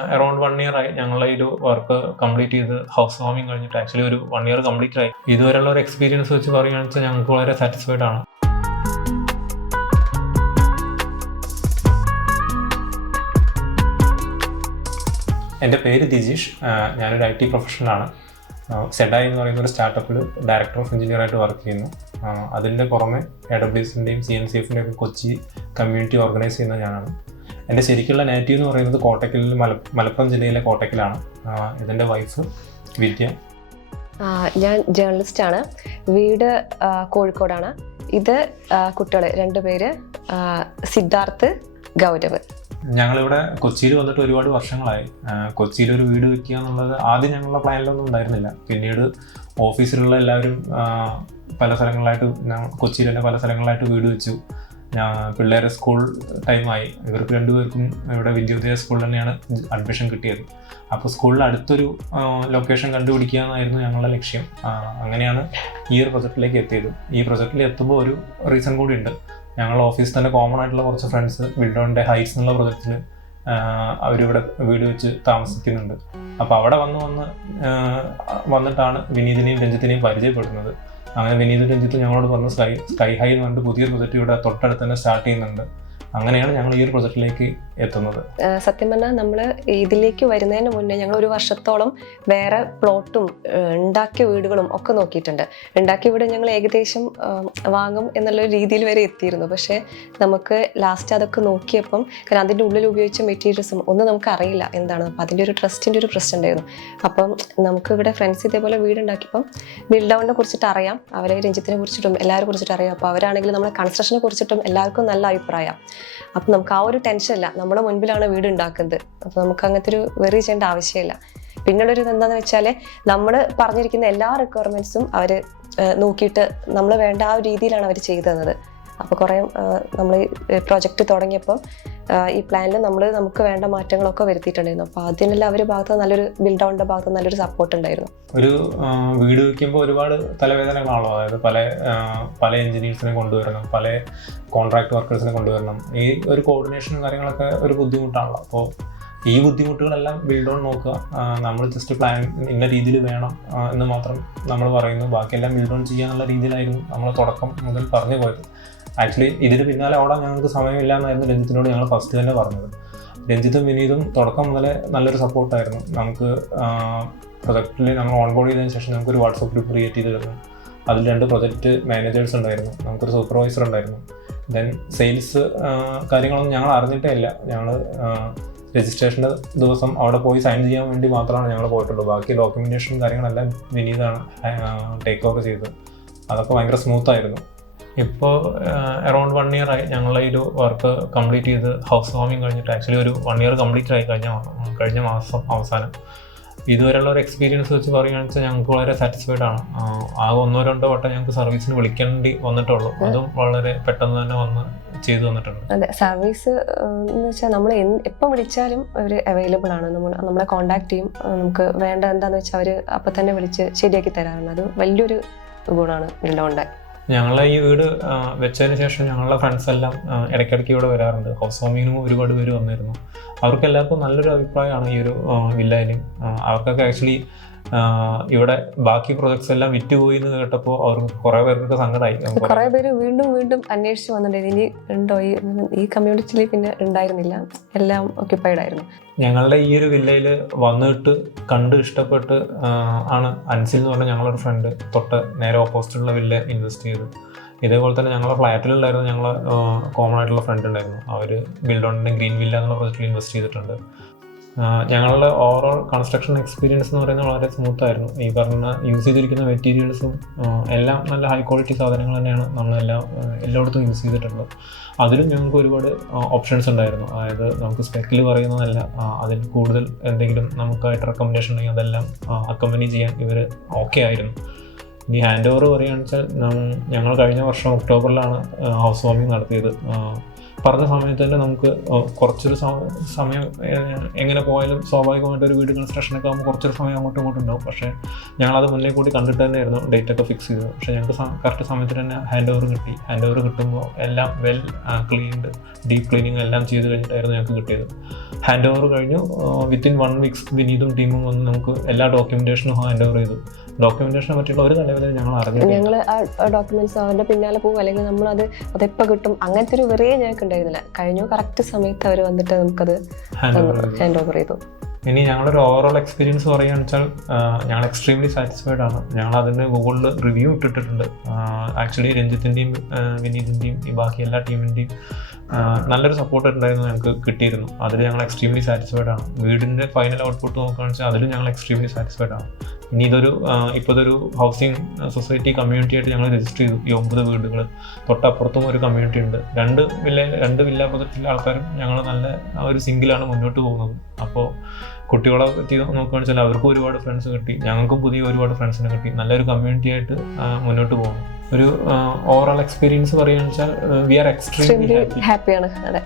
Around 1 year ആയി ഞങ്ങളെ ഈ ഒരു വർക്ക് കംപ്ലീറ്റ് ചെയ്ത് ഹൗസ് വാമിങ് കഴിഞ്ഞിട്ട് ആക്ച്വലി ഒരു 1 ഇയർ കംപ്ലീറ്റ് ആയി. ഇതുവരെയുള്ള ഒരു എക്സ്പീരിയൻസ് വെച്ച് പറയുകയാണെന്ന് വെച്ചാൽ ഞങ്ങൾക്ക് വളരെ സാറ്റിസ്ഫൈഡ് ആണ്. എൻ്റെ പേര് ദിജീഷ്. ഞാനൊരു IT പ്രൊഫഷണലാണ്. സെഡായി എന്ന് പറയുന്ന ഒരു സ്റ്റാർട്ടപ്പിൽ ഡയറക്ടർ ഓഫ് എഞ്ചിനീയറായിട്ട് വർക്ക് ചെയ്യുന്നു. അതിൻ്റെ പുറമെ AWSൻ്റെയും CNCFൻ്റെയും ഒക്കെ കൊച്ചി കമ്മ്യൂണിറ്റി ഓർഗനൈസ് ചെയ്യുന്ന ഞാനാണ്. എൻ്റെ ശരിക്കുള്ള നേറ്റീവ് എന്ന് പറയുന്നത് കോട്ടക്കലിൽ മലപ്പുറം ജില്ലയിലെ കോട്ടക്കലാണ്. ഇതെൻ്റെ വൈഫ് വിദ്യ. ഞാൻ ജേർണലിസ്റ്റാണ്. വീട് കോഴിക്കോടാണ്. ഇത് കുട്ടികൾ 2 പേര്, സിദ്ധാർത്ഥ്, ഗൗരവ്. ഞങ്ങളിവിടെ കൊച്ചിയിൽ വന്നിട്ട് ഒരുപാട് വർഷങ്ങളായി. കൊച്ചിയിലൊരു വീട് വയ്ക്കുക എന്നുള്ളത് ആദ്യം ഞങ്ങളുടെ പ്ലാനിലൊന്നും ഉണ്ടായിരുന്നില്ല. പിന്നീട് ഓഫീസിലുള്ള എല്ലാവരും പല സ്ഥലങ്ങളിലായിട്ട് കൊച്ചിയിൽ തന്നെ പല സ്ഥലങ്ങളിലായിട്ട് വീട് വെച്ചു. പിള്ളേരെ സ്കൂൾ ടൈമായി. ഇവർക്ക് 2 പേർക്കും ഇവിടെ വിദ്യോദയ സ്കൂളിൽ തന്നെയാണ് അഡ്മിഷൻ കിട്ടിയത്. അപ്പോൾ സ്കൂളിൽ അടുത്തൊരു ലൊക്കേഷൻ കണ്ടുപിടിക്കുക എന്നായിരുന്നു ഞങ്ങളുടെ ലക്ഷ്യം. അങ്ങനെയാണ് ഈ ഒരു പ്രൊജക്റ്റിലേക്ക് എത്തിയത്. ഈ പ്രൊജക്റ്റിൽ എത്തുമ്പോൾ ഒരു റീസൺ കൂടി ഉണ്ട്. ഞങ്ങളുടെ ഓഫീസിൽ തന്നെ കോമൺ ആയിട്ടുള്ള കുറച്ച് ഫ്രണ്ട്സ് ബിൽഡോണിൻ്റെ ഹൈറ്റ്സ് എന്നുള്ള പ്രൊജക്റ്റിൽ അവരിവിടെ വീട് വെച്ച് താമസിക്കുന്നുണ്ട്. അപ്പോൾ അവിടെ വന്നിട്ടാണ് വിനീതിനെയും രഞ്ജിത്തിനെയും പരിചയപ്പെടുന്നത്. അങ്ങനെ വിനീതും രഞ്ജിത്തും ഞങ്ങളോട് പറഞ്ഞു സ്കൈ ഹൈ എന്ന് പറഞ്ഞിട്ട് പുതിയൊരു പ്രൊജക്റ്റ് ഇവിടെ തൊട്ടടുത്ത് തന്നെ സ്റ്റാർട്ട് ചെയ്യുന്നുണ്ട്. അങ്ങനെയാണ് ഞങ്ങൾ ഈ ഒരു പ്രൊജക്റ്റിലേക്ക് എത്തുന്നത്. സത്യം പറഞ്ഞാൽ നമ്മൾ ഇതിലേക്ക് വരുന്നതിന് മുന്നേ ഞങ്ങൾ 1 വർഷത്തോളം വേറെ പ്ലോട്ടും ഉണ്ടാക്കിയ വീടുകളും ഒക്കെ നോക്കിയിട്ടുണ്ട്. ഉണ്ടാക്കിയ വീട് ഞങ്ങൾ ഏകദേശം വാങ്ങും എന്നുള്ള രീതിയിൽ വരെ എത്തിയിരുന്നു. പക്ഷേ നമുക്ക് ലാസ്റ്റ് അതൊക്കെ നോക്കിയപ്പം, കാരണം അതിൻ്റെ ഉള്ളിൽ ഉപയോഗിച്ച മെറ്റീരിയൽസും ഒന്നും നമുക്ക് അറിയില്ല എന്താണ്. അപ്പം അതിൻ്റെ ഒരു ട്രസ്റ്റിൻ്റെ ഒരു പ്രശ്നം ഉണ്ടായിരുന്നു. അപ്പം നമുക്ക് ഇവിടെ ഫ്രണ്ട്സ് ഇതേപോലെ വീടുണ്ടാക്കിയപ്പം ബിൽഡൗണിനെ കുറിച്ചിട്ട് അറിയാം, അവരെ രഞ്ജിത്തിനെ കുറിച്ചിട്ടും എല്ലാവരെ കുറിച്ചിട്ട് അറിയാം. അപ്പോൾ അവരാണെങ്കിൽ നമ്മളെ കൺസ്ട്രക്ഷനെ കുറിച്ചിട്ടും എല്ലാവർക്കും നല്ല അഭിപ്രായം. അപ്പം നമുക്ക് ആ ഒരു ടെൻഷൻ ഇല്ല, നമ്മുടെ മുൻപിലാണ് വീട് ഉണ്ടാക്കുന്നത്. അപ്പം നമുക്ക് അങ്ങനത്തെ ഒരു വെറി ചെയ്യേണ്ട ആവശ്യമില്ല. പിന്നുള്ളൊരു എന്താണെന്ന് വെച്ചാൽ നമ്മൾ പറഞ്ഞിരിക്കുന്ന എല്ലാ റിക്വയർമെൻറ്റ്സും അവർ നോക്കിയിട്ട് നമ്മൾ വേണ്ട ആ ഒരു രീതിയിലാണ് അവർ ചെയ്തു തന്നത്. അപ്പോൾ കുറേ നമ്മൾ പ്രൊജക്റ്റ് തുടങ്ങിയപ്പം ഈ പ്ലാനിൽ നമുക്ക് വേണ്ട മാറ്റങ്ങളൊക്കെ വരുത്തിയിട്ടുണ്ടായിരുന്നു. അപ്പോൾ അതിനെല്ലാം അവരുടെ ഭാഗത്ത് നല്ലൊരു ബിൽഡൗണിൻ്റെ ഭാഗത്ത് നല്ലൊരു സപ്പോർട്ട് ഉണ്ടായിരുന്നു. ഒരു വീട് വയ്ക്കുമ്പോൾ ഒരുപാട് തലവേദനകളാണല്ലോ. അതായത് പല എഞ്ചിനീയേഴ്സിനെ കൊണ്ടുവരണം, പല കോൺട്രാക്ട് വർക്കേഴ്സിനെ കൊണ്ടുവരണം. ഈ ഒരു കോർഡിനേഷനും കാര്യങ്ങളൊക്കെ ഒരു ബുദ്ധിമുട്ടാണല്ലോ. അപ്പോൾ ഈ ബുദ്ധിമുട്ടുകളെല്ലാം ബിൽഡൗൺ നോക്കുക. നമ്മൾ ജസ്റ്റ് പ്ലാൻ ഇന്ന രീതിയിൽ വേണം എന്ന് മാത്രം നമ്മൾ പറയുന്നു. ബാക്കിയെല്ലാം ബിൽഡൗൺ ചെയ്യാനുള്ള രീതിയിലായിരുന്നു നമ്മൾ തുടക്കം മുതൽ പറഞ്ഞു പോയത്. ആക്ച്വലി ഇതിന് പിന്നാലെ ഓടാൻ ഞങ്ങൾക്ക് സമയമില്ല എന്നായിരുന്നു രഞ്ജിത്തിനോട് ഞങ്ങൾ ഫസ്റ്റ് തന്നെ പറഞ്ഞത്. രഞ്ജിത്തും വിനീതും തുടക്കം മുതലേ നല്ലൊരു സപ്പോർട്ടായിരുന്നു. നമുക്ക് പ്രൊജക്റ്റിൽ നമ്മൾ ഓൺബോർഡ് ചെയ്തതിന് ശേഷം നമുക്കൊരു വാട്സപ്പ് ഗ്രൂപ്പ് ക്രിയേറ്റ് ചെയ്ത് തരുന്നു. അതിൽ 2 പ്രൊജക്റ്റ് മാനേജേഴ്സ് ഉണ്ടായിരുന്നു, നമുക്കൊരു സൂപ്പർവൈസർ ഉണ്ടായിരുന്നു. ദെൻ സെയിൽസ് കാര്യങ്ങളൊന്നും ഞങ്ങൾ അറിഞ്ഞിട്ടേ ഇല്ല. ഞങ്ങൾ രജിസ്ട്രേഷൻ്റെ ദിവസം അവിടെ പോയി സൈൻ ചെയ്യാൻ വേണ്ടി മാത്രമാണ് ഞങ്ങൾ പോയിട്ടുള്ളൂ. ബാക്കി ഡോക്യുമെൻറ്റേഷനും കാര്യങ്ങളെല്ലാം വിനീതാണ് ടേക്ക് ഓവർ ചെയ്തത്. അതൊക്കെ ഭയങ്കര സ്മൂത്തായിരുന്നു. ഇപ്പോൾ അറൗണ്ട് 1 ഇയർ ആയി ഞങ്ങളെ ഈ ഒരു വർക്ക് കംപ്ലീറ്റ് ചെയ്ത് ഹൗസ് വാമിങ് കഴിഞ്ഞിട്ട് ആക്ച്വലി ഒരു 1 ഇയർ കംപ്ലീറ്റ് ആയി കഴിഞ്ഞ മാസം അവസാനം. ഇതുവരെയുള്ള ഒരു എക്സ്പീരിയൻസ് വെച്ച് പറയുകയാണെന്ന് വെച്ചാൽ ഞങ്ങൾക്ക് വളരെ സാറ്റിസ്ഫൈഡ് ആണ്. ആകെ 1-2 വട്ടം ഞങ്ങൾക്ക് സർവീസിന് വിളിക്കേണ്ടി വന്നിട്ടുള്ളൂ. അതും വളരെ പെട്ടെന്ന് തന്നെ വന്ന് ചെയ്തു തന്നിട്ടുണ്ട്. അതെ, സർവീസ് എന്ന് വെച്ചാൽ നമ്മൾ എപ്പോൾ വിളിച്ചാലും അവർ അവൈലബിൾ ആണ്. നമ്മളെ കോൺടാക്ട് ചെയ്യും. നമുക്ക് വേണ്ട എന്താണെന്ന് വെച്ചാൽ അവർ അപ്പം തന്നെ വിളിച്ച് ശരിയാക്കി തരാറുണ്ട്. അത് വലിയൊരു ഗുണമാണ് ബിൽഡൗണിൻ്റെ. ഞങ്ങളെ ഈ വീട് വെച്ചതിന് ശേഷം ഞങ്ങളുടെ ഫ്രണ്ട്സ് എല്ലാം ഇടയ്ക്കിടയ്ക്ക് ഇവിടെ വരാറുണ്ട്. ഹൗസ് വാമിങ്ങിനും ഒരുപാട് പേര് വന്നിരുന്നു. അവർക്ക് എല്ലാവർക്കും നല്ലൊരു അഭിപ്രായമാണ് ഈ ഒരു വില്ലയിലും. അവർക്കൊക്കെ ആക്ച്വലി ഇവിടെ ബാക്കി പ്രൊജക്ട്സ് എല്ലാം വിറ്റുപോയി എന്ന് കേട്ടപ്പോൾ അവർക്ക് കുറേ പേർക്കൊക്കെ സങ്കടമായി. കുറേ പേര് വീണ്ടും അന്വേഷിച്ച് വന്നിട്ടുണ്ട്. ഇനി ഉണ്ടോ ഈ കമ്മ്യൂണിറ്റിയിൽ? പിന്നെ ഉണ്ടായിരുന്നില്ല, എല്ലാം ഓക്യുപ്പൈഡ് ആയിരുന്നു. ഞങ്ങളുടെ ഈ ഒരു വില്ലയിൽ വന്നിട്ട് കണ്ട് ഇഷ്ടപ്പെട്ട് ആണ് അൻസിൽ എന്ന് പറഞ്ഞാൽ ഞങ്ങളൊരു ഫ്രണ്ട് തൊട്ട് നേരെ ഓപ്പോസിറ്റുള്ള വില്ല ഇൻവെസ്റ്റ് ചെയ്തു. ഇതേപോലെ തന്നെ ഞങ്ങളുടെ ഫ്ലാറ്റിലുണ്ടായിരുന്നു ഞങ്ങൾ കോമൺ ആയിട്ടുള്ള ഫ്രണ്ട് ഉണ്ടായിരുന്നു. അവർ ബിൽഡോണിൻ്റെ ഗ്രീൻ വില്ല എന്നുള്ള പ്രൊജക്റ്റിൽ ഇൻവെസ്റ്റ് ചെയ്തിട്ടുണ്ട്. ഞങ്ങളുടെ ഓവറോൾ കൺസ്ട്രക്ഷൻ എക്സ്പീരിയൻസ് എന്ന് പറയുന്നത് വളരെ സ്മൂത്തായിരുന്നു. ഈ പറഞ്ഞ യൂസ് ചെയ്തിരിക്കുന്ന മെറ്റീരിയൽസും എല്ലാം നല്ല ഹൈ ക്വാളിറ്റി സാധനങ്ങൾ തന്നെയാണ് എല്ലായിടത്തും യൂസ് ചെയ്തിട്ടുള്ളത്. അതിലും ഞങ്ങൾക്ക് ഒരുപാട് ഓപ്ഷൻസ് ഉണ്ടായിരുന്നു. അതായത് നമുക്ക് സ്പെക്കിൽ പറയുന്നതല്ല, അതിൽ കൂടുതൽ എന്തെങ്കിലും നമുക്കായിട്ട് റെക്കമെൻഡേഷൻ ഉണ്ടെങ്കിൽ അതെല്ലാം അക്കമ്പനി ചെയ്യാൻ ഇവർ ഓക്കെ ആയിരുന്നു. ഇനി ഹാൻഡ് ഓവർ പറയുകയാണെന്ന് വെച്ചാൽ ഞങ്ങൾ കഴിഞ്ഞ വർഷം ഒക്ടോബറിലാണ് ഹൗസ് വാമിങ് നടത്തിയത്. പറഞ്ഞ സമയത്ത് തന്നെ നമുക്ക് കുറച്ചൊരു സമയം എങ്ങനെ പോയാലും സ്വാഭാവികമായിട്ട് ഒരു വീട് കൺസ്ട്രക്ഷനൊക്കെ ആകുമ്പോൾ കുറച്ചൊരു സമയം അങ്ങോട്ടും ഇങ്ങോട്ടും ഉണ്ടാവും. പക്ഷേ ഞങ്ങളത് മുന്നേ കൂടി കണ്ടിട്ട് തന്നെയായിരുന്നു ഡേറ്റ് ഒക്കെ ഫിക്സ് ചെയ്തത്. പക്ഷേ ഞങ്ങൾക്ക് കറക്റ്റ് സമയത്ത് തന്നെ ഹാൻഡ് ഓവർ കിട്ടി. ഹാൻഡ് ഓവർ കിട്ടുമ്പോൾ എല്ലാം വെൽ ക്ലീൻഡ്, ഡീപ്പ് ക്ലീനിങ് എല്ലാം ചെയ്ത് കഴിഞ്ഞിട്ടായിരുന്നു ഞങ്ങൾക്ക് കിട്ടിയത്. ഹാൻഡ് ഓവർ കഴിഞ്ഞു. വിത്തിൻ 1 വീക്സ് വിനീതും ടീമും വന്ന് നമുക്ക് എല്ലാ ഡോക്യുമെൻറ്റേഷനും ഹാൻഡ് ഓവർ ചെയ്തു. ഡോക്യുമെൻറ്റേഷനെ പറ്റിയുള്ള ഒരു തലവേദന ഞങ്ങൾ അറിഞ്ഞു. ഞങ്ങൾ ആ ഡോക്യുമെന്റ്സ് അവരുടെ പിന്നാലെ പോകും, അല്ലെങ്കിൽ നമ്മളത് അതെപ്പോൾ കിട്ടും, അങ്ങനത്തെ ഒരു വെറിയെ ഞങ്ങൾക്ക് ഉണ്ടായിരുന്നില്ല. കഴിഞ്ഞു കറക്റ്റ് സമയത്ത് അവർ വന്നിട്ട് നമുക്കത് ഹാൻഡ് ഓവർ ചെയ്തു. ഇനി ഞങ്ങളൊരു ഓവറോൾ എക്സ്പീരിയൻസ് പറയുകയാണെന്ന് വെച്ചാൽ ഞങ്ങൾ എക്സ്ട്രീംലി സാറ്റിസ്ഫൈഡ് ആണ്. ഞങ്ങൾ അതിന് ഗൂഗിളിൽ റിവ്യൂ ഇട്ടിട്ടുണ്ട്. ആക്ച്വലി രഞ്ജിത്തിൻ്റെയും വിനീതിൻ്റെയും ഈ ബാക്കി എല്ലാ ടീമിൻ്റെയും നല്ലൊരു സപ്പോർട്ട് ഉണ്ടായിരുന്നു, ഞങ്ങൾക്ക് കിട്ടിയിരുന്നു. അതിൽ ഞങ്ങൾ എക്സ്ട്രീംലി സാറ്റിസ്ഫൈഡ് ആണ്. വീടിൻ്റെ ഫൈനൽ ഔട്ട്പുട്ട് നോക്കുകയാണെന്ന് വെച്ചാൽ അതിലും ഞങ്ങൾ എക്സ്ട്രീംലി സാറ്റിസ്ഫൈഡ് ആണ്. ഇനി ഇപ്പോൾ ഇതൊരു ഹൗസിംഗ് സൊസൈറ്റി കമ്മ്യൂണിറ്റി ആയിട്ട് ഞങ്ങൾ രജിസ്റ്റർ ചെയ്തു. ഈ 9 വീടുകൾ തൊട്ടപ്പുറത്തും ഒരു കമ്മ്യൂണിറ്റി ഉണ്ട്. 2 വില്ല പ്രൊജക്റ്റിലെ ആൾക്കാരും ഞങ്ങൾ നല്ല ഒരു സിംഗിളാണ് മുന്നോട്ട് പോകുന്നത്. അപ്പോൾ കുട്ടികളെ പറ്റി നോക്കുകയാണെന്ന് വെച്ചാൽ അവർക്കും ഒരുപാട് ഫ്രണ്ട്സ് കിട്ടി, ഞങ്ങൾക്കും പുതിയ ഒരുപാട് ഫ്രണ്ട്സിനെ കിട്ടി. നല്ലൊരു കമ്മ്യൂണിറ്റി ആയിട്ട് മുന്നോട്ട് പോകുന്നു. ഒരു ഓവറോൾ എക്സ്പീരിയൻസ് പറയുകയാണെന്ന് വെച്ചാൽ വി ആർ എക്സ്ട്രീംലി ഹാപ്പിയാണ്. അതെ.